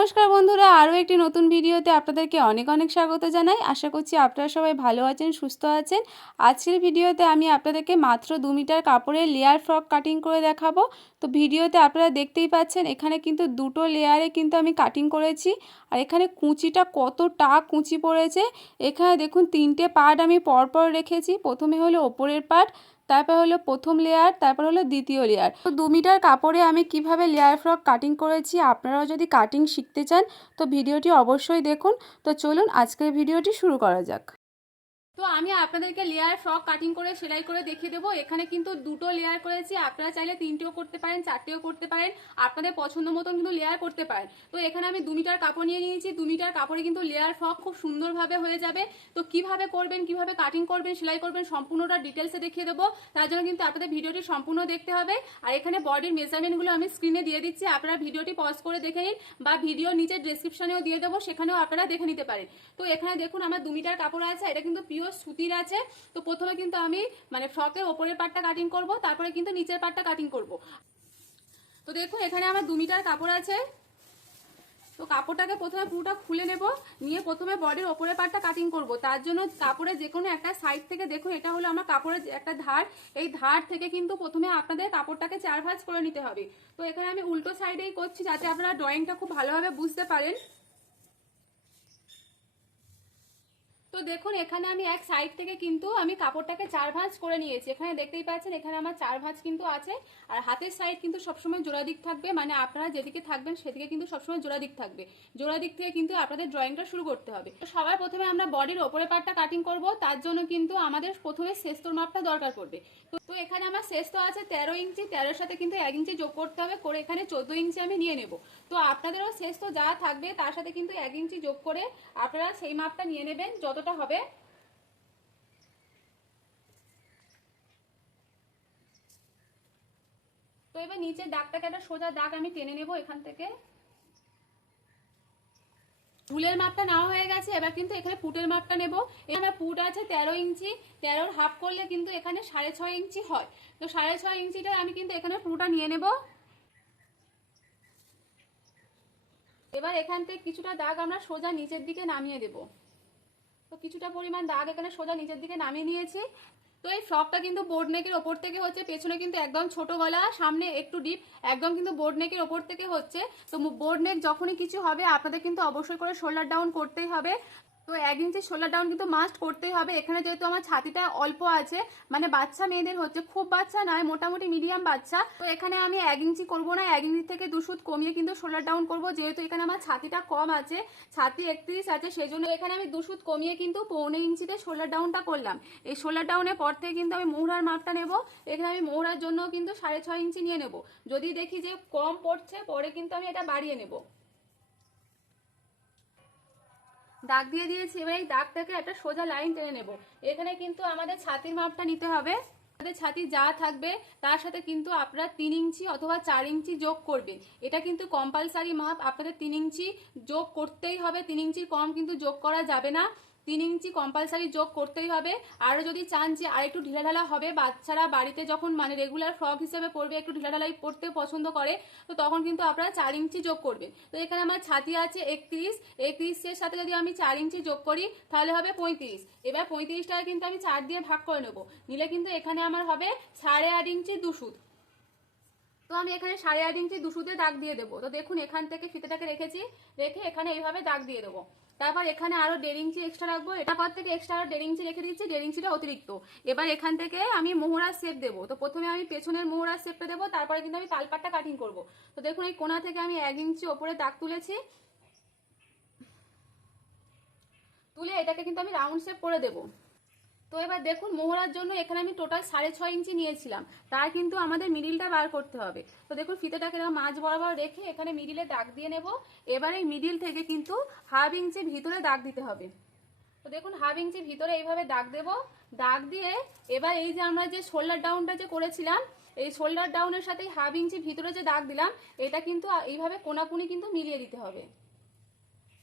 নমস্কার বন্ধুরা, আরও একটি নতুন ভিডিওতে আপনাদেরকে অনেক অনেক স্বাগত জানাই। আশা করছি আপনারা সবাই ভালো আছেন, সুস্থ আছেন। আজকের ভিডিওতে আমি আপনাদেরকে মাত্র দু মিটার কাপড়ের লেয়ার ফ্রক কাটিং করে দেখাবো। তো ভিডিওতে আপনারা দেখতেই পাচ্ছেন, এখানে কিন্তু দুটো লেয়ারে কিন্তু আমি কাটিং করেছি। আর এখানে কুঁচিটা কতটা কুঁচি পড়েছে, এখানে দেখুন তিনটে পার্ট আমি পরপর রেখেছি। প্রথমে হলো ওপরের পার্ট তারপর হলো প্রথম লেয়ার তারপর হলো দ্বিতীয় লেয়ার তো দু মিটার কাপড়ে আমি কীভাবে লেয়ার ফ্রক কাটিং করেছি, আপনারাও যদি কাটিং শিখতে চান, তো ভিডিওটি অবশ্যই দেখুন। তো চলুন আজকের ভিডিওটি শুরু করা যাক। তো আমি আপনাদেরকে লেয়ার ফ্রক কাটিং করে সেলাই করে দেখিয়ে দেবো। এখানে কিন্তু দুটো লেয়ার করেছি। আপনারা চাইলে তিনটেও করতে পারেন, চারটেও করতে পারেন। আপনাদের পছন্দ মতন কিন্তু লেয়ার করতে পারেন। তো এখানে আমি দু মিটার কাপড় নিয়ে নিয়েছি। দু মিটার কাপড়ে কিন্তু লেয়ার ফ্রক খুব সুন্দরভাবে হয়ে যাবে। তো কীভাবে করবেন, কীভাবে কাটিং করবেন, সেলাই করবেন সম্পূর্ণটা ডিটেলসে দেখিয়ে দেবো। তার জন্য কিন্তু আপনাদের ভিডিওটি সম্পূর্ণ দেখতে হবে। আর এখানে বডির মেজারমেন্টগুলো আমি স্ক্রিনে দিয়ে দিচ্ছি। আপনারা ভিডিওটি পজ করে দেখে নিন বা ভিডিও নিচে ডিসক্রিপশনেও দিয়ে দেবো। সেখানেও আপনারা দেখে নিতে পারেন। তো এখানে দেখুন আমার দু মিটার কাপড় আছে। এটা কিন্তু পিওর সুতির আছে, তো প্রথমে কিন্তু আমি মানে ফ্রকের ওপরের পার্টটা কাটিং করব, তারপরে কিন্তু নিচের পার্টটা কাটিং করব। তো দেখুন, এখানে আমার দু মিটার কাপড় আছে। তো কাপড়টাকে প্রথমে পুরোটা খুলে নেব, নিয়ে প্রথমে বডির ওপরের পার্টটা কাটিং করব। তার জন্য কাপড়ের যে কোনো একটা সাইড থেকে দেখুন, এটা হলো আমার কাপড়ের একটা ধার। এই ধার থেকে কিন্তু প্রথমে আপনাদের কাপড়টাকে চার ভাঁজ করে নিতে হবে। তো এখানে আমি উল্টো সাইডেই করছি, যাতে আপনারা ড্রয়িংটা খুব ভালোভাবে বুঝতে পারেন। তো দেখুন, এখানে আমি এক সাইড থেকে কিন্তু আমি কাপড়টাকে চার ভাঁজ করে নিয়েছি। এখানে দেখতেই পাচ্ছেন, এখানে আমার চার ভাঁজ কিন্তু আছে। আর হাতের সাইড কিন্তু সবসময় জোড়া দিক থাকবে। মানে আপনারা যেদিকে থাকবেন, সেদিকে কিন্তু সবসময় জোড়া দিক থাকবে। জোড়া দিক থেকে কিন্তু আপনাদের ড্রয়িংটা শুরু করতে হবে। তো সবার প্রথমে আমরা বডির ওপরের পার্টটা কাটিং করব। তার জন্য কিন্তু আমাদের প্রথমে শেস্তর মাপটা দরকার পড়বে। তো তো এখানে আমার শেস্ত আছে তেরো ইঞ্চি। তেরোর সাথে কিন্তু এক ইঞ্চি যোগ করতে হবে। করে এখানে চোদ্দ ইঞ্চি আমি নিয়ে নেব। তো আপনাদেরও শেস্ত যা থাকবে, তার সাথে কিন্তু এক ইঞ্চি যোগ করে আপনারা সেই মাপটা নিয়ে নেবেন। যতটা হবে? তো এবার নিচের দাগটাকে একটা সোজা দাগ আমি টেনে নেব এখান থেকে। ফুলের মাপটা নেওয়া হয়ে গেছে, এবার কিন্তু এখানে ফুটের মাপটা নেব। এখানে ফুট আছে তেরো ইঞ্চি, তেরোর হাফ করলে কিন্তু এখানে সাড়ে ছয় ইঞ্চি হয়। তো সাড়ে ছয় ইঞ্চিটা আমি কিন্তু এখানে পুরোটা নিয়ে নেব। এবার এখান থেকে কিছুটা দাগ আমরা সোজা নিচের দিকে নামিয়ে দেব। তো কিছুটা পরিমাণ দাগ এখানে সোজা নিচের দিকে নামিয়ে নিয়েছি। তো এই ফ্রকটা কিন্তু বোর্ড নেকের ওপর থেকে হচ্ছে, পেছনে কিন্তু একদম ছোট গলা, সামনে একটু ডিপ একদম কিন্তু বোর্ড নেকের ওপর থেকে হচ্ছে। তো বোর্ড নেক যখনই কিছু হবে, আপনাদের কিন্তু অবশ্যই করে শোল্ডার ডাউন করতেই হবে। তো এক ইঞ্চি শোল্ডার ডাউন কিন্তু মাস্ট করতেই হবে। এখানে যেহেতু আমার ছাতিটা অল্প আছে মানে বাচ্চা মেয়েদের হচ্ছে, খুব বাচ্চা নয়, মোটামুটি মিডিয়াম বাচ্চা। তো এখানে আমি এক ইঞ্চি করব না, এক ইঞ্চি থেকে দুশুদ কমিয়ে কিন্তু শোল্ডার ডাউন করব, যেহেতু এখানে আমার ছাতিটা কম আছে, ছাতি একত্রিশ আছে সেই জন্য এখানে আমি দুশুদ কমিয়ে কিন্তু পৌনে ইঞ্চিতে শোল্ডার ডাউনটা করলাম। এই শোল্ডার ডাউনের পর থেকে কিন্তু আমি মোহরার মাপটা নেব, এখানে আমি মোহরার জন্য কিন্তু সাড়ে ছয় ইঞ্চি নিয়ে নেব। যদি দেখি যে কম পড়ছে, পরে কিন্তু আমি এটা বাড়িয়ে নেব। দাগ দিয়ে দিয়েছি, এবার এই দাগটাকে একটা সোজা লাইন টেনে নেব। এখানে কিন্তু আমাদের ছাতির মাপটা নিতে হবে। আমাদের ছাতি যা থাকবে, তার সাথে কিন্তু আপনারা তিন ইঞ্চি অথবা চার ইঞ্চি যোগ করবেন। এটা কিন্তু কম্পালসারি মাপ, আপনাদের তিন ইঞ্চি যোগ করতেই হবে। তিন ইঞ্চি কম কিন্তু যোগ করা যাবে না। তিন ইঞ্চি কম্পালসারি যোগ করতেই হবে। আরও যদি চান যে আর একটু ঢিলাঢালা হবে, বাচ্চারা বাড়িতে যখন মানে রেগুলার ফ্রক হিসেবে পরবে একটু ঢিলাঢালাই পরতে পছন্দ করে, তো তখন কিন্তু আপনারা চার ইঞ্চি যোগ করবেন। তো এখানে আমার ছাতি আছে একত্রিশ। একত্রিশের সাথে যদি আমি চার ইঞ্চি যোগ করি, তাহলে হবে পঁয়ত্রিশ। এবার পঁয়ত্রিশটাকে কিন্তু আমি চার দিয়ে ভাগ করে নেব। নিলে কিন্তু এখানে আমার হবে সাড়ে আট ইঞ্চি দুশুদ তো আমি এখানে সাড়ে আট ইঞ্চি দুশুদে দাগ দিয়ে দেবো। তো দেখুন, এখান থেকে ফিতেটাকে রেখেছি। রেখে এখানে এইভাবে দাগ দিয়ে দেবো। তারপর এখানে আরও দেড় ইঞ্চি এক্সট্রা রাখব এটা পর থেকে এক্সট্রা আরও দেড় ইঞ্চি রেখে দিচ্ছি, দেড় ইঞ্চিটা অতিরিক্ত। এবার এখান থেকে আমি মোহরার শেপ দেবো। তো প্রথমে আমি পেছনের মোহরার শেপটা দেবো, তারপরে কিন্তু আমি তালপাটটা কাটিং করব। তো দেখুন, এই কোনা থেকে আমি এক ইঞ্চি ওপরে দাগ তুলেছি। তুলে এটাকে কিন্তু আমি রাউন্ড শেপ করে দেবো। তো এবার দেখুন, মোহরার জন্য এখানে আমি টোটাল সাড়ে ছয় ইঞ্চি নিয়েছিলাম। তার কিন্তু আমাদের মিডিলটা বার করতে হবে। তো দেখুন, ফিতেটাকে মাছ বরাবর রেখে এখানে মিডিলে দাগ দিয়ে নেব। এবার এই মিডিল থেকে কিন্তু হাফ ইঞ্চি ভিতরে দাগ দিতে হবে। তো দেখুন হাফ ইঞ্চি ভিতরে এইভাবে দাগ দেব। দাগ দিয়ে এবার এই যে আমরা যে শোল্ডার ডাউনটা যে করেছিলাম, এই শোল্ডার ডাউনের সাথে হাফ ইঞ্চি ভিতরে যে দাগ দিলাম, এটা কিন্তু এইভাবে কোনাকুনি কিন্তু মিলিয়ে দিতে হবে।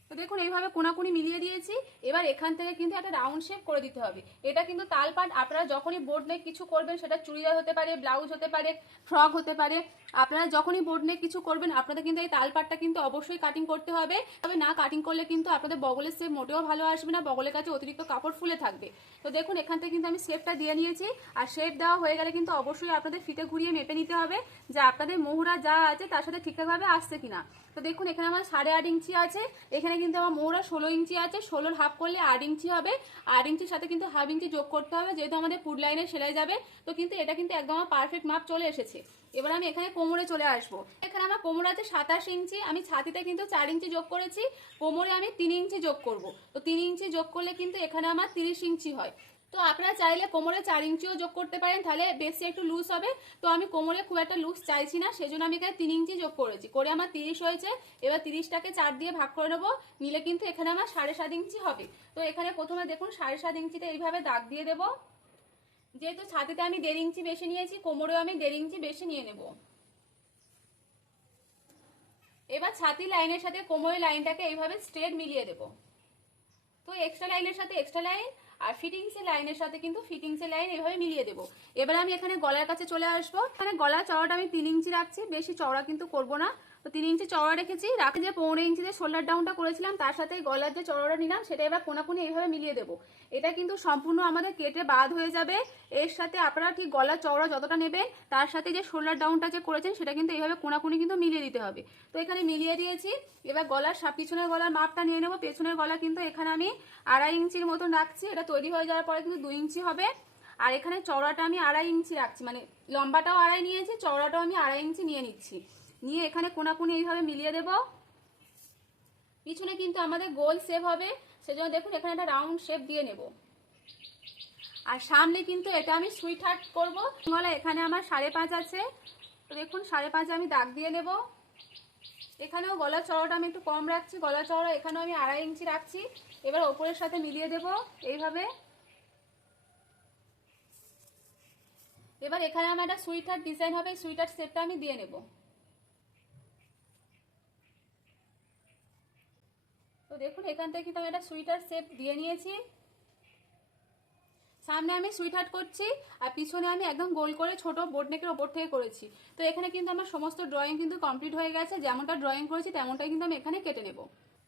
তো দেখুন, এইভাবে কোনাকুনি মিলিয়ে দিয়েছি। এবার এখান থেকে কিন্তু একটা রাউন্ড শেপ করে দিতে হবে। এটা কিন্তু তালপাট, আপনারা যখনই বোর্ড নিয়ে কিছু করবেন, সেটা চুড়িদার হতে পারে ব্লাউজ হতে পারে ফ্রক হতে পারে আপনারা যখনই বোর্ড নিয়ে কিছু করবেন, আপনাদের কিন্তু এই তালপাটটা কিন্তু অবশ্যই কাটিং করতে হবে। তবে না কাটিং করলে কিন্তু আপনাদের বগলের সেপ মোটেও ভালো আসবে না, বগলের কাছে অতিরিক্ত কাপড় ফুলে থাকবে। তো দেখুন, এখান থেকে কিন্তু আমি শেপটা দিয়ে নিয়েছি। আর শেপ দেওয়া হয়ে গেলে কিন্তু অবশ্যই আপনাদের ফিতে ঘুরিয়ে মেপে নিতে হবে, যে আপনাদের মোহরা যা আছে তার সাথে ঠিকঠাকভাবে আসছে কিনা। তো দেখুন, এখানে আমার সাড়ে আট ইঞ্চি আছে, এখানে কিন্তু আমার মোহরা ষোলো ইঞ্চি আছে, ষোলোর হাফ করলে আট ইঞ্চি হবে। আট ইঞ্চির সাথে কিন্তু হাফ ইঞ্চি যোগ করতে হবে, যেহেতু আমাদের পুড লাইনে সেলাই যাবে, তো কিন্তু এটা কিন্তু একদম আমার পারফেক্ট মাপ চলে এসেছে। এবার আমি এখানে কোমরে চলে আসব। এখানে আমার কোমর আছে সাতাশ ইঞ্চি, আমি ছাতিতে কিন্তু চার ইঞ্চি যোগ করেছি, কোমরে আমি তিন ইঞ্চি যোগ করব। তো তিন ইঞ্চি যোগ করলে কিন্তু এখানে আমার তিরিশ ইঞ্চি হয়। তো আপনারা চাইলে কোমরে চার ইঞ্চিও যোগ করতে পারেন, তাহলে বেশি একটু লুজ হবে। তো আমি কোমরে খুব একটা লুজ চাইছি না, সেজন্য আমি এখানে তিন ইঞ্চি যোগ করেছি। করে আমার তিরিশ হয়েছে, এবার তিরিশটাকে চার দিয়ে ভাগ করে নেব, নিলে কিন্তু এখানে আমার সাড়ে সাত ইঞ্চি হবে। তো এখানে প্রথমে দেখুন, সাড়ে সাত ইঞ্চিটা এইভাবে দাগ দিয়ে দেবো। যেহেতু ছাতিতে আমি দেড় ইঞ্চি বেশি নিয়েছি, কোমরেও আমি দেড় ইঞ্চি বেশি নিয়ে নেব। এবার ছাতি লাইনের সাথে কোমরের লাইনটাকে এইভাবে স্ট্রেট মিলিয়ে দেব। তো এক্সট্রা লাইনের সাথে এক্সট্রা লাইন আর ফিটিংসের লাইনের সাথে কিন্তু ফিটিংসের লাইন এইভাবে মিলিয়ে দেবো। এবার আমি এখানে গলার কাছে চলে আসব। এখানে গলার চওড়াটা আমি তিন ইঞ্চি রাখছি, বেশি চওড়া কিন্তু করব না। তো তিন ইঞ্চি চওড়া রেখেছি রাখি যে পনেরো ইঞ্চি যে শোল্ডার ডাউনটা করেছিলাম, তার সাথে গলার যে চওড়াটা নিলাম, সেটা এবার কোনাকুনি এইভাবে মিলিয়ে দেবো। এটা কিন্তু সম্পূর্ণ আমাদের কেটে বাদ হয়ে যাবে। এর সাথে আপনারা ঠিক গলার চওড়া যতটা নেবেন, তার সাথে যে শোল্ডার ডাউনটা যে করেছেন, সেটা কিন্তু এইভাবে কোনাকুনি কিন্তু মিলিয়ে দিতে হবে। তো এখানে মিলিয়ে দিয়েছি। এবার গলার পিছনের গলার মাপটা নিয়ে নেব। পেছনের গলা কিন্তু এখানে আমি আড়াই ইঞ্চির মতন রাখছি। এটা তৈরি হয়ে যাওয়ার পরে কিন্তু দুই ইঞ্চি হবে। আর এখানে চওড়াটা আমি আড়াই ইঞ্চি রাখছি। মানে লম্বাটাও আড়াই নিয়েছি, চওড়াটাও আমি আড়াই ইঞ্চি নিয়ে নিচ্ছি। নিয়ে এখানে কোনাকুনি এইভাবে মিলিয়ে দেব। পিছনে কিন্তু আমাদের গোল শেপ হবে, সেজন্য দেখুন এখানে একটা রাউন্ড শেপ দিয়ে নেব। আর সামনে কিন্তু এটা আমি সুইট হার্ট করব। গলা এখানে আমার সাড়ে পাঁচ আছে। তো দেখুন, সাড়ে পাঁচে আমি দাগ দিয়ে নেব। এখানেও গলা চড়াটা আমি একটু কম রাখছি গলা চড়া এখানেও আমি আড়াই ইঞ্চি রাখছি। এবার ওপরের সাথে মিলিয়ে দেব এইভাবে। এবার এখানে আমার একটা সুইটার ডিজাইন হবে সুইটার সেটটা আমি দিয়ে নেব। দেখুন, এখান থেকে কিন্তু আমি একটা সুইটার শেপ দিয়ে নিয়েছি। সামনে আমি সুইট করছি, আর পিছনে আমি একদম গোল করে ছোট বোর্ড নেকের ওপর থেকে করেছি। তো এখানে কিন্তু আমার সমস্ত ড্রয়িং কিন্তু কমপ্লিট হয়ে গেছে, যেমনটা ড্রয়িং করেছি, তেমনটাই কিন্তু আমি এখানে কেটে নেব।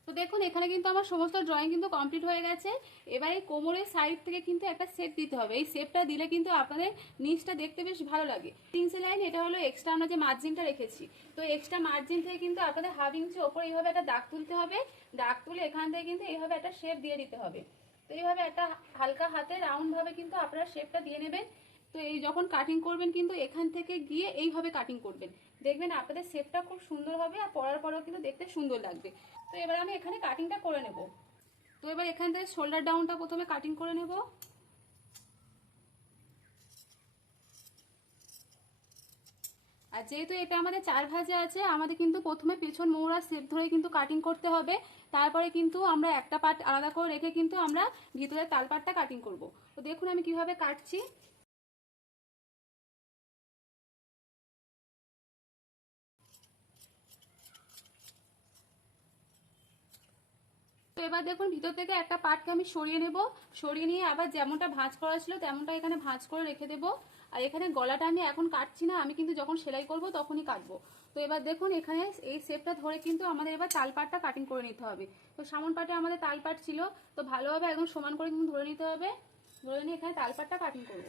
তো দেখুন, এখানে কিন্তু আমার সমস্ত ড্রয়িং কিন্তু কমপ্লিট হয়ে গেছে। এবার এই কোমরের সাইড থেকে কিন্তু একটা শেপ দিতে হবে। এই শেপটা দিলে কিন্তু আপনাদের নিচটা দেখতে বেশ ভালো লাগে। তিনশে লাইন এটা হলো এক্সট্রা আমরা যে মার্জিনটা রেখেছি। তো এক্সট্রা মার্জিন থেকে কিন্তু আপনাদের হাফ ইঞ্চি ওপর এইভাবে একটা দাগ তুলতে হবে। দাগ তুলে এখান থেকে কিন্তু এইভাবে একটা শেপ দিয়ে দিতে হবে। তো এইভাবে একটা হালকা হাতে রাউন্ডভাবে কিন্তু আপনারা শেপটা দিয়ে নেবেন। তো এই যখন কাটিং করবেন কিন্তু এখান থেকে গিয়ে এইভাবে কাটিং করবেন। দেখবেন আপনাদের শেপটা খুব সুন্দর হবে আর পরার পরেও কিন্তু দেখতে সুন্দর লাগবে। তো এবার আমি এখানে কাটিংটা করে নেব। তো এবার এখান থেকে শোল্ডার ডাউনটা প্রথমে কাটিং করে নেব। আর যেহেতু এটা আমাদের চার ভাজে আছে, আমাদের কিন্তু প্রথমে পেছন মৌরা সেপ ধরে কিন্তু কাটিং করতে হবে। তারপরে কিন্তু আমরা একটা পার্ট আলাদা করে রেখে কিন্তু আমরা ভিতরের তালপাটটা কাটিং করব। তো দেখুন আমি কীভাবে কাটছি। তো এবার দেখুন, ভিতর থেকে একটা পাটকে আমি সরিয়ে নেব। সরিয়ে নিয়ে আবার যেমনটা ভাঁজ করা ছিল, তেমনটা এখানে ভাঁজ করে রেখে দেবো। আর এখানে গলাটা আমি এখন কাটছি না, আমি কিন্তু যখন সেলাই করব তখনই কাটবো। তো এবার দেখুন, এখানে এই শেপটা ধরে কিন্তু আমাদের এবার তাল পাটটা কাটিং করে নিতে হবে। তো সামন পাটে আমাদের তাল পাট ছিল, তো ভালোভাবে একদম সমান করে কিন্তু ধরে নিতে হবে। ধরে নিয়ে এখানে তাল পাটটা কাটিং করব।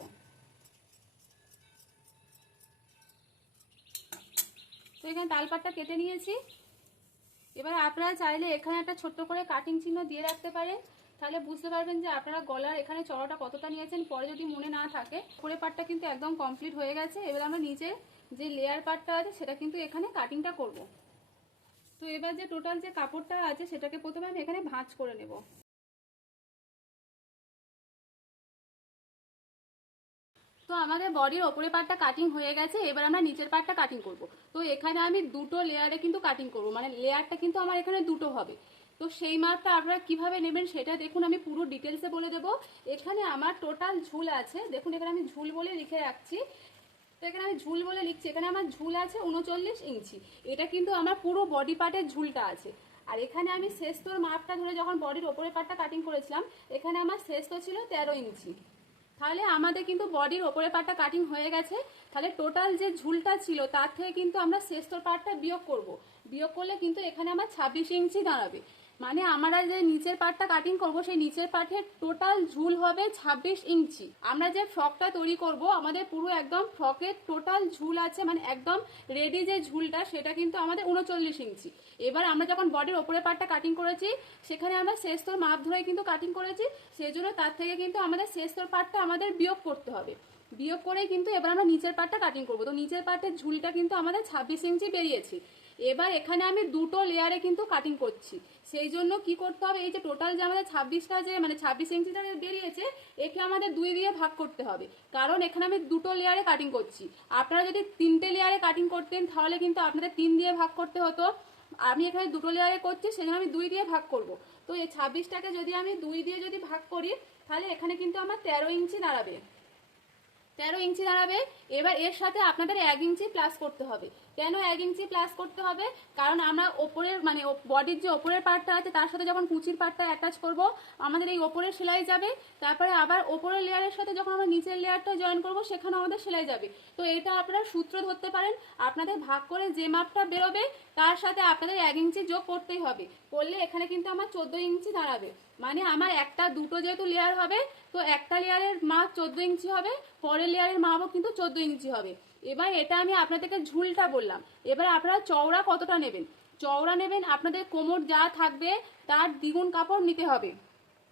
তো এখানে তাল পাটটা কেটে নিয়েছি। এবার আপনারা চাইলে এখানে একটা ছোট্ট করে কাটিং চিহ্ন দিয়ে রাখতে পারেন। তাহলে বুঝতে পারবেন যে আপনারা গলার এখানে চড়াটা কতটা নিয়েছেন। পরে যদি মনে না থাকে পরে পাটটা কিন্তু একদম কমপ্লিট হয়ে গেছে। এবার আমরা নিচে যে লেয়ার পার্টটা আছে, সেটা কিন্তু এখানে কাটিংটা করব। তো এবার যে টোটাল যে কাপড়টা আছে, সেটাকে প্রথমে আমি এখানে ভাঁজ করে নেব। তো আমাদের বডির ওপরে পার্টটা কাটিং হয়ে গেছে, এবার আমরা নিচের পার্টটা কাটিং করব। তো এখানে আমি দুটো লেয়ারে কিন্তু কাটিং করব মানে লেয়ারটা কিন্তু আমার এখানে দুটো হবে। তো সেই মাপটা আপনারা কীভাবে নেবেন সেটা দেখুন, আমি পুরো ডিটেলসে বলে দেব। এখানে আমার টোটাল ঝুল আছে, দেখুন এখানে আমি ঝুল বলে লিখে রাখছি। তো এখানে আমি ঝুল বলে লিখছি, এখানে আমার ঝুল আছে উনচল্লিশ ইঞ্চি। এটা কিন্তু আমার পুরো বডি পার্টের ঝুলটা আছে। আর এখানে আমি শেষতোর মাপটা ধরে যখন বডির ওপরের পার্টটা কাটিং করেছিলাম, এখানে আমার শেষতো ছিল তেরো ইঞ্চি। তাহলে আমাদের কিন্তু বডির ওপরে পার্টটা কাটিং হয়ে গেছে। তাহলে টোটাল যে ঝুলটা ছিল, তার থেকে কিন্তু আমরা শেষতর পার্টটা বিয়োগ করব। বিয়োগ করলে কিন্তু এখানে আমার ছাব্বিশ ইঞ্চি দাঁড়াবে। মানে আমরা যে নিচের পার্টটা কাটিং করব, সেই নিচের পার্টের টোটাল ঝুল হবে ছাব্বিশ ইঞ্চি। আমরা যে ফ্রকটা তৈরি করব, আমাদের পুরো একদম ফ্রকের টোটাল ঝুল আছে মানে একদম রেডি যে ঝুলটা, সেটা কিন্তু আমাদের উনচল্লিশ ইঞ্চি। এবার আমরা যখন বডির ওপরে পার্টটা কাটিং করেছি, সেখানে আমরা শেষতর মাপ ধরে কিন্তু কাটিং করেছি সেই জন্য তার থেকে কিন্তু আমাদের শেষতর পার্টটা আমাদের বিয়োগ করতে হবে। বিয়োগ করেই কিন্তু এবার আমরা নিচের পার্টটা কাটিং করব। তো নিচের পার্টের ঝুলটা কিন্তু আমাদের ছাব্বিশ ইঞ্চি বেরিয়েছে এবার এখানে আমি দুটো লেয়ারে কিন্তু কাটিং করছি। সেই জন্য কি করতে হবে, এই যে টোটাল যে আমাদের ছাব্বিশটা যে মানে ছাব্বিশ ইঞ্চিটা বেরিয়েছে, একে আমাদের দুই দিয়ে ভাগ করতে হবে। কারণ এখানে আমি দুটো লেয়ারে কাটিং করছি। আপনারা যদি তিনটে লেয়ারে কাটিং করতেন, তাহলে কিন্তু আপনাদের তিন দিয়ে ভাগ করতে হতো। আমি এখানে দুটো লেয়ারে করছি, সেজন্য আমি দুই দিয়ে ভাগ করব। তো এই ছাব্বিশটাকে যদি আমি দুই দিয়ে যদি ভাগ করি, তাহলে এখানে কিন্তু আমার তেরো ইঞ্চি দাঁড়াবে। তেরো ইঞ্চি দাঁড়াবে, এবার এর সাথে আপনাদের এক ইঞ্চি প্লাস করতে হবে। কেন এক ইঞ্চি প্লাস করতে হবে? কারণ আমরা ওপরের মানে বডির যে ওপরের পার্টটা আছে, তার সাথে যখন কুচির পার্টটা অ্যাটাচ করব, আমাদের এই ওপরের সেলাই যাবে। তারপরে আবার ওপরের লেয়ারের সাথে যখন আমরা নিচের লেয়ারটা জয়েন করব, সেখানে আমাদের সেলাই যাবে। তো এটা আপনারা সূত্র ধরতে পারেন, আপনাদের ভাগ করে যে মাপটা বেরোবে, তার সাথে আপনাদের এক ইঞ্চি যোগ করতেই হবে। করলে এখানে কিন্তু আমার চোদ্দ ইঞ্চি দাঁড়াবে। মানে আমার একটা, দুটো যেহেতু লেয়ার হবে, তো একটা লেয়ারের মাপ চোদ্দ ইঞ্চি হবে, পরের লেয়ারের মাপও কিন্তু চোদ্দ ইঞ্চি হবে। এবার এটা আমি আপনাদেরকে ঝুলটা বললাম। এবার আপনারা চওড়া কতটা নেবেন? চওড়া নেবেন, আপনাদের কোমর যা থাকবে, তার দ্বিগুণ কাপড় নিতে হবে।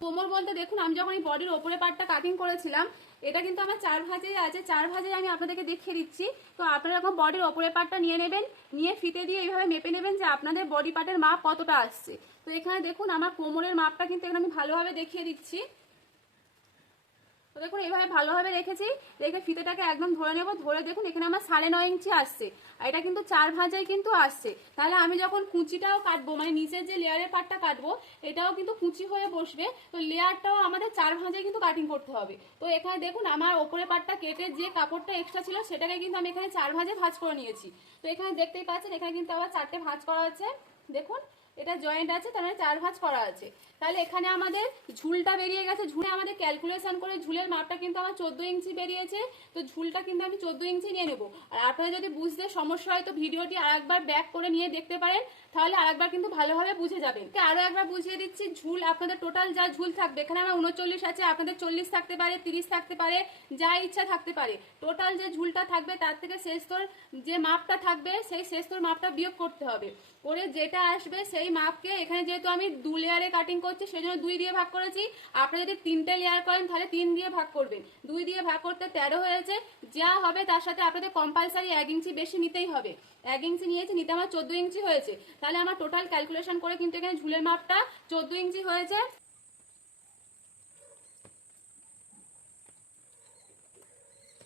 কোমর বলতে দেখুন, আমি যখন এই বডির ওপরে পার্টটা কাটিং করেছিলাম, এটা কিন্তু আমার চার ভাজেই আছে, চার ভাজে আমি আপনাদেরকে দেখিয়ে দিচ্ছি। তো আপনারা যখন বডির ওপরে পার্টটা নিয়ে নেবেন, নিয়ে ফিতে দিয়ে এইভাবে মেপে নেবেন যে আপনাদের বডি পার্টের মাপ কতটা আসছে। তো এখানে দেখুন, আমার কোমরের মাপটা কিন্তু এখানে আমি ভালোভাবে দেখিয়ে দিচ্ছি। তো দেখুন এইভাবে ভালোভাবে রেখেছি, রেখে ফিতেটাকে একদম ধরে নেব, ধরে দেখুন, এখানে আমার সাড়ে নয় ইঞ্চি আসছে। আর এটা কিন্তু চার ভাজাই কিন্তু আসছে। তাহলে আমি যখন কুচিটাও কাটবো মানে নিচের যে লেয়ারের পার্টটা কাটবো, এটাও কিন্তু কুচি হয়ে বসবে। তো লেয়ারটাও আমাদের চার ভাজায় কিন্তু কাটিং করতে হবে। তো এখানে দেখুন, আমার ওপরে পার্টটা কেটে যে কাপড়টা এক্সট্রা ছিল, সেটাকে কিন্তু আমি এখানে চার ভাঁজে ভাঁজ করে নিয়েছি। তো এখানে দেখতেই পাচ্ছেন, এখানে কিন্তু আবার চারটে ভাঁজ করা আছে দেখুন এটা জয়েন্ট আছে, তার মানে চার ভাঁজ করা আছে। তাহলে এখানে আমাদের ঝুলটা বেরিয়ে গেছে। ঝুলে আমাদের ক্যালকুলেশন করে ঝুলের মাপটা কিন্তু আমার চোদ্দ ইঞ্চি বেরিয়েছে। তো ঝুলটা কিন্তু আমি চোদ্দ ইঞ্চি নিয়ে নেব। আর আপনারা যদি বুঝতে সমস্যা হয়, তো ভিডিওটি আরেকবার ব্যাক করে নিয়ে দেখতে পারেন। তাহলে আরেকবার কিন্তু ভালোভাবে বুঝে যাবেন। তো আরও একবার বুঝিয়ে দিচ্ছি, ঝুল, আপনাদের টোটাল যা ঝুল থাকবে, এখানে আমার উনচল্লিশ আছে, আপনাদের চল্লিশ থাকতে পারে, তিরিশ থাকতে পারে, যা ইচ্ছা থাকতে পারে। টোটাল যে ঝুলটা থাকবে, তার থেকে শেষতর যে মাপটা থাকবে, সেই শেষতর মাপটা বিয়োগ করতে হবে। করে যেটা আসবে, সেই মাপকে এখানে যেহেতু আমি দু লেয়ারে কাটিং করছি, সেজন্য দুই দিয়ে ভাগ করেছি। আপনারা যদি তিনটে লেয়ার করেন, তাহলে তিন দিয়ে ভাগ করবেন। দুই দিয়ে ভাগ করতে তেরো হয়েছে। যা হবে তার সাথে আপনাদের কম্পালসারি এক ইঞ্চি বেশি নিতেই হবে। এক ইঞ্চি নিয়েছি, নিতে আমার চোদ্দ ইঞ্চি হয়েছে। তাহলে আমার টোটাল ক্যালকুলেশন করে কিন্তু এখানে ঝুলের মাপটা চোদ্দ ইঞ্চি হয়েছে।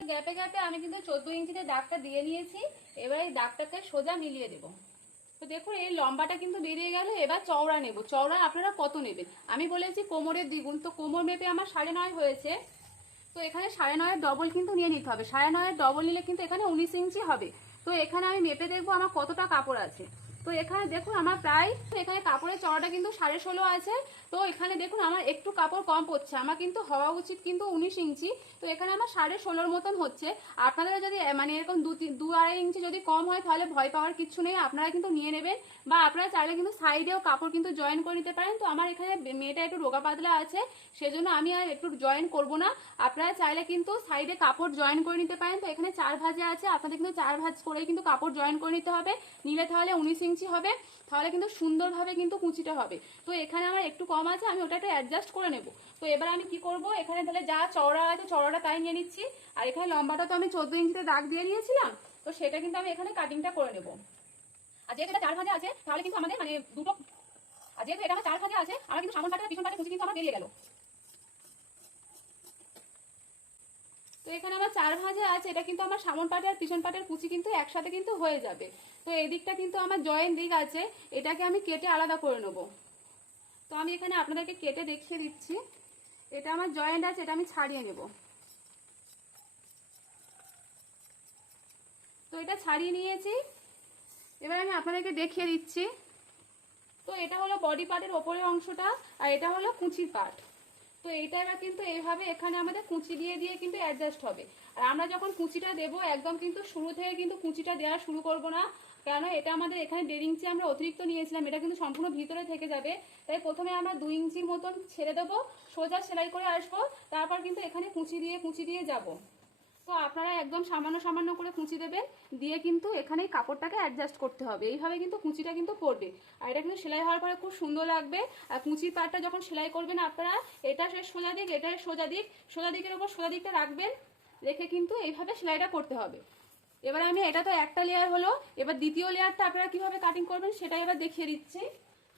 গ্যাপে গ্যাপে আমি কিন্তু চোদ্দ ইঞ্চিতে দাগটা দিয়ে নিয়েছি। এবার এই দাগটাকে সোজা মিলিয়ে দেবো। তো দেখুন, এই লম্বাটা কিন্তু বেরিয়ে গেল, এবার চওড়া নেব। চওড়া আপনারা কত নেবেন? আমি বলেছি কোমরের দ্বিগুণ, তো কোমর মেপে আমার সাড়ে নয় হয়েছে। তো এখানে সাড়ে নয়ের ডবল কিন্তু নিয়ে নিতে হবে। সাড়ে নয়ের ডবল নিলে কিন্তু এখানে উনিশ ইঞ্চি হবে। তো এখানে আমি মেপে দেখব আমার কতটা কাপড় আছে। তো এখানে দেখুন আমার প্রায়, এখানে কাপড়ের চড়াটা কিন্তু সাড়ে ষোলো আছে। তো এখানে দেখুন আমার একটু কাপড় কম পড়ছে। আমার কিন্তু হওয়া উচিত কিন্তু উনিশ ইঞ্চি। তো এখানে আমার সাড়ে ষোলোর মতন হচ্ছে। আপনাদের যদি মানে এরকম দু দু আড়াই ইঞ্চি যদি কম হয়, তাহলে ভয় পাওয়ার কিছু নেই। আপনারা কিন্তু নিয়ে নেবেন। বা আপনারা চাইলে কিন্তু সাইডেও কাপড় কিন্তু জয়েন করে নিতে পারেন। তো আমার এখানে মেয়েটা একটু রোগা পাতলা আছে, সেজন্য আমি আর একটু জয়েন করব না। আপনারা চাইলে কিন্তু সাইডে কাপড় জয়েন করে নিতে পারেন। তো এখানে চার ভাজে আছে, আপনাদের কিন্তু চার ভাজ করে কিন্তু কাপড় জয়েন করে নিতে হবে। নিলে তাহলে উনিশ ইঞ্চি হবে, তাহলে কিন্তু সুন্দরভাবে কিন্তু কুচিটা হবে। তো এখানে আমার একটু কম আছে, আমি ওটা একটু অ্যাডজাস্ট করে নেব। তো এবার আমি কি করব, এখানে তাহলে যা চওড়া আছে চওড়াটা তাই নিয়ে নিচ্ছি। আর এখানে লম্বাটা তো আমি চোদ্দ ইঞ্চিতে দাগ দিয়ে নিয়েছিলাম তো সেটা কিন্তু আমি এখানে কাটিংটা করে নেব। আর যেহেতু এটা চার ভাজে আছে, তাহলে কিন্তু আমাদের মানে দুটো আর যেহেতু এটা চার ভাজে আছে আমার কিন্তু সামন পাটে পিছন পাটে কিন্তু আমার বেরিয়ে গেল। তো এখানে আমার চার ভাজে আছে, এটা কিন্তু আমার সামন পাটে আর পিছন পাটের কুচি কিন্তু একসাথে কিন্তু হয়ে যাবে। তো এই দিকটা কিন্তু আমার জয়েন দিক আছে, এটাকে আমি কেটে আলাদা করে নেব। তো আমি এখানে আপনাদেরকে কেটে দেখিয়ে দিচ্ছি। এটা আমার জয়েন্ট আছে, এটা আমি ছাড়িয়ে নেব। তো এটা ছাড়িয়ে নিয়েছি। এবার আমি আপনাদেরকে দেখিয়ে দিচ্ছি। তো এটা হলো বডি পার্টের ওপরের অংশটা, আর এটা হলো কুচির পার্ট তো এইটা এবার কিন্তু এইভাবে এখানে আমাদের কুঁচি দিয়ে দিয়ে কিন্তু অ্যাডজাস্ট হবে। আর আমরা যখন কুঁচিটা দেবো, একদম কিন্তু শুরু থেকে কিন্তু কুঁচিটা দেওয়া শুরু করব না। কেন এটা আমাদের এখানে দেড় ইঞ্চি আমরা অতিরিক্ত নিয়েছিলাম, এটা কিন্তু সম্পূর্ণ ভিতরে থেকে যাবে। তাই প্রথমে আমরা দুই ইঞ্চির মতন ছেড়ে দেবো, সোজা সেলাই করে আসব, তারপর কিন্তু এখানে কুঁচি দিয়ে কুঁচি দিয়ে যাব। তো আপনারা একদম সামান্য সামান্য করে কুঁচি দেবেন, দিয়ে কিন্তু এখানে কাপড়টাকে অ্যাডজাস্ট করতে হবে। এইভাবে কিন্তু কুঁচিটা কিন্তু পড়বে। আর এটা কিন্তু সেলাই হওয়ার পরে খুব সুন্দর লাগবে। আর কুঁচির পাটটা যখন সেলাই করবেন আপনারা, এটা সে সোজা দিক, এটা সোজা দিক, সোজা দিকের ওপর সোজা দিকটা রাখবেন, রেখে কিন্তু এইভাবে সেলাইটা করতে হবে। এবার আমি এটা তো একটা লেয়ার হলো, এবার দ্বিতীয় লেয়ারটা আপনারা কীভাবে কাটিং করবেন সেটা এবার দেখিয়ে দিচ্ছি।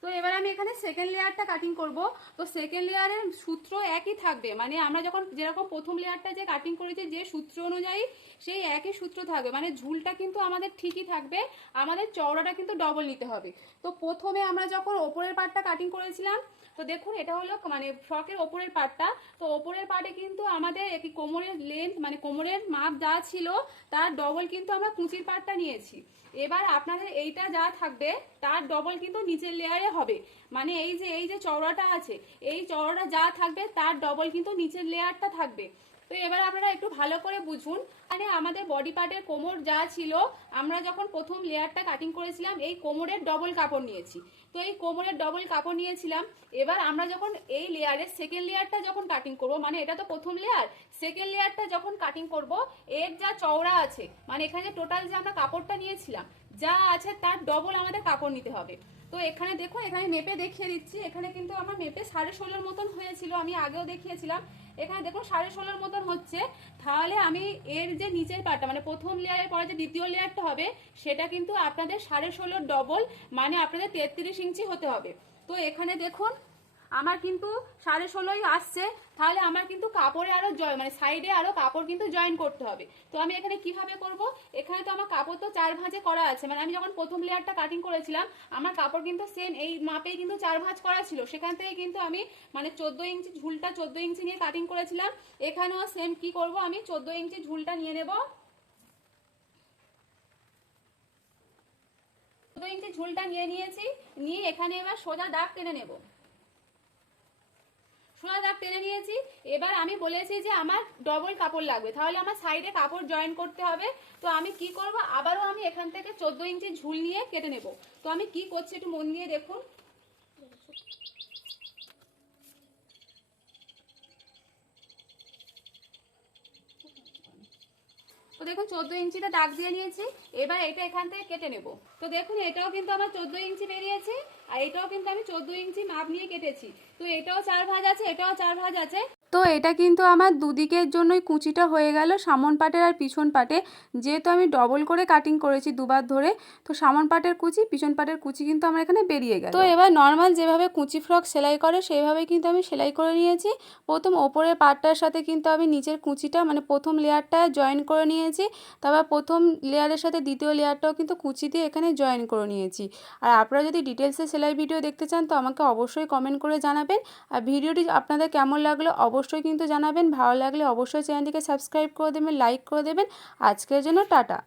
তো এবার আমি এখানে সেকেন্ড লেয়ারটা কাটিং করব। তো সেকেন্ড লেয়ারের সূত্র একই থাকবে। মানে আমরা যখন যেরকম প্রথম লেয়ারটা যে কাটিং করেছি, যে সূত্র অনুযায়ী সেই একই সূত্র থাকবে। মানে ঝুলটা কিন্তু আমাদের ঠিকই থাকবে। আমাদের চওড়াটা কিন্তু ডবল নিতে হবে। তো প্রথমে আমরা যখন ওপরের পার্টটা কাটিং করেছিলাম তো দেখুন, এটা হলো মানে ফ্রকের ওপরের পার্টটা তো ওপরের পার্টে কিন্তু আমাদের একই কোমরের লেন্থ মানে কোমরের মাপ যা ছিল, তার ডবল কিন্তু আমরা কুঁচির পার্টটা নিয়েছি। এবার আপনাদের এইটা যা থাকবে, তার ডবল কিন্তু নিচের লেয়ারে হবে। মানে এই যে এই যে চওড়াটা আছে, এই চওড়াটা যা থাকবে, তার ডবল কিন্তু নিচের লেয়ারটা থাকবে। তো এবার আপনারা একটু ভালো করে বুঝুন। মানে আমাদের বডি পার্টের কোমর যা ছিল, আমরা যখন প্রথম লেয়ারটা কাটিং করেছিলাম, এই কোমরের ডবল কাপড় নিয়েছি। তো এই কোমরের ডবল কাপড় নিয়েছিলাম। এবার আমরা যখন এই লেয়ারের সেকেন্ড লেয়ারটা যখন কাটিং করব মানে এটা তো প্রথম লেয়ার সেকেন্ড লেয়ারটা যখন কাটিং করব, এর যা চওড়া আছে মানে এখানে টোটাল যে আমরা কাপড়টা নিয়েছিলাম, যা আছে তার ডবল আমাদের কাপড় নিতে হবে। তো এখানে দেখুন, এখানে মেপে দেখিয়ে দিচ্ছি। এখানে কিন্তু আমার মেপে সাড়ে ষোলোর মতন হয়েছিল, আমি আগেও দেখিয়েছিলাম। এখানে দেখুন সাড়ে ষোলোর মতন হচ্ছে। তাহলে আমি এর যে নিচের পার্টটা মানে প্রথম লেয়ারের পরে যে দ্বিতীয় লেয়ারটা হবে, সেটা কিন্তু আপনাদের সাড়ে ষোলোর ডবল মানে আপনাদের তেত্রিশ ইঞ্চি হতে হবে। তো এখানে দেখুন আমার কিন্তু সাড়ে ষোলোই আসছে, তাহলে আমার কিন্তু কাপড়ে আরও জয় মানে সাইডে আরও কাপড় কিন্তু জয়েন করতে হবে। তো আমি এখানে কীভাবে করব? এখানে তো আমার কাপড় তো চার ভাঁজে করা আছে মানে আমি যখন প্রথম লেয়ারটা কাটিং করেছিলাম, আমার কাপড় কিন্তু সেম এই মাপেই কিন্তু চার ভাঁজ করা ছিল। সেখান থেকে কিন্তু আমি মানে চোদ্দ ইঞ্চি ঝুলটা চোদ্দ ইঞ্চি নিয়ে কাটিং করেছিলাম। এখানেও সেম কি করব আমি? চোদ্দ ইঞ্চি ঝুলটা নিয়ে নেব। চোদ্দ ইঞ্চি ঝুলটা নিয়ে নিয়েছি, নিয়ে এখানে এবার সোজা দাগ টেনে নেব। সোজা দাগ টেনে নিয়েছি। এবার আমি বলেছি যে আমার ডবল কাপড় লাগবে। তাহলে আমার সাইডে কাপড় জয়েন করতে হবে। তো আমি কি করব? আবারও আমি এখান থেকে চোদ্দ ইঞ্চি ঝুল নিয়ে কেটে নেব। তো আমি কি করছি একটু মন দিয়ে দেখুন। তো দেখুন, চোদ্দ ইঞ্চিটা দাগ দিয়ে নিয়েছি। এবার এটা এখান থেকে কেটে নেব। তো দেখুন, এটাও কিন্তু আমার চোদ্দ ইঞ্চি বেরিয়েছে। আর এটাও কিন্তু আমি চোদ্দ ইঞ্চি মাপ নিয়ে কেটেছি। তো এটাও চার ভাঁজ আছে এটাও চার ভাঁজ আছে। তো এটা কিন্তু আমার দুদিকের জন্যই কুচিটা হয়ে গেল সামন পাটের আর পিছন পাটে। যেহেতু আমি ডবল করে কাটিং করেছি দুবার ধরে, তো সামন পাটের কুচি, পিছন পাটের কুচি কিন্তু আমার এখানে বেরিয়ে গেল। তো এবার নর্মাল যেভাবে কুচি ফ্রক সেলাই করে সেইভাবে কিন্তু আমি সেলাই করে নিয়েছি। প্রথম ওপরের পাটটার সাথে কিন্তু আমি নিচের কুচিটা মানে প্রথম লেয়ারটা জয়েন করে নিয়েছি। তারপর প্রথম লেয়ারের সাথে দ্বিতীয় লেয়ারটাও কিন্তু কুচি দিয়ে এখানে জয়েন করে নিয়েছি। আর আপনারা যদি ডিটেলসে সেলাই ভিডিও দেখতে চান, তো আমাকে অবশ্যই কমেন্ট করে জানাবেন। আর ভিডিওটি আপনাদের কেমন লাগল অবশ্যই কিন্তু জানাবেন। ভালো লাগলে অবশ্যই চ্যানেলটিকে সাবস্ক্রাইব করে দেবেন, লাইক করে দেবেন। আজকের জন্য টাটা।